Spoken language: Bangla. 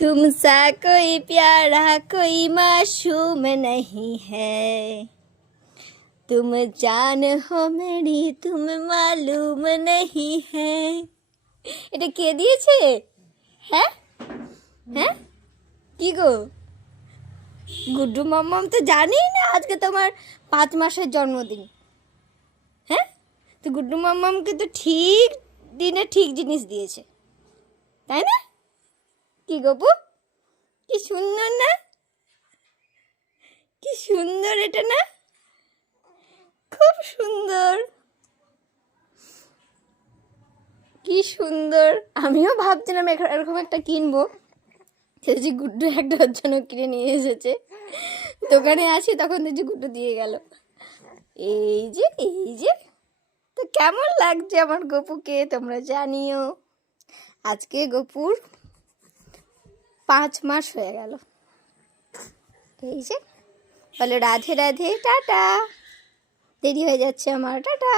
तुमसा कोई प्यारा कोई मासूम नहीं है, तुम जान हो मेरी तुम मालूम नहीं है। এটা কে দিয়েছে? হ্যাঁ হ্যাঁ কি গো? গুড্ডু মাম্মাম তো জানেই না আজকে তোমার 5 মাসের জন্মদিন। হ্যাঁ, তো গুড্ডু মাম্মামকে তো ঠিক দিনে ঠিক জিনিস দিয়েছে, তাই না? কি গপু, কি সুন্দর না? কি সুন্দর এটা না? খুব সুন্দর, কি সুন্দর। আমিও ভাবছিলাম এরকম একটা কিনবো, সেটা গুড্ডু একটা ওর জন্য কিনে নিয়ে এসেছে। দোকানে আসি তখন দেখছি গুড্ডু দিয়ে গেল। এই যে এই যে, তো কেমন লাগছে আমার গপুকে তোমরা জানিও। আজকে গপুর 5 মাস হয়ে গেল। এই যে বলে রাধে রাধে, টাটা। দেরি হয়ে যাচ্ছে আমার, টাটা।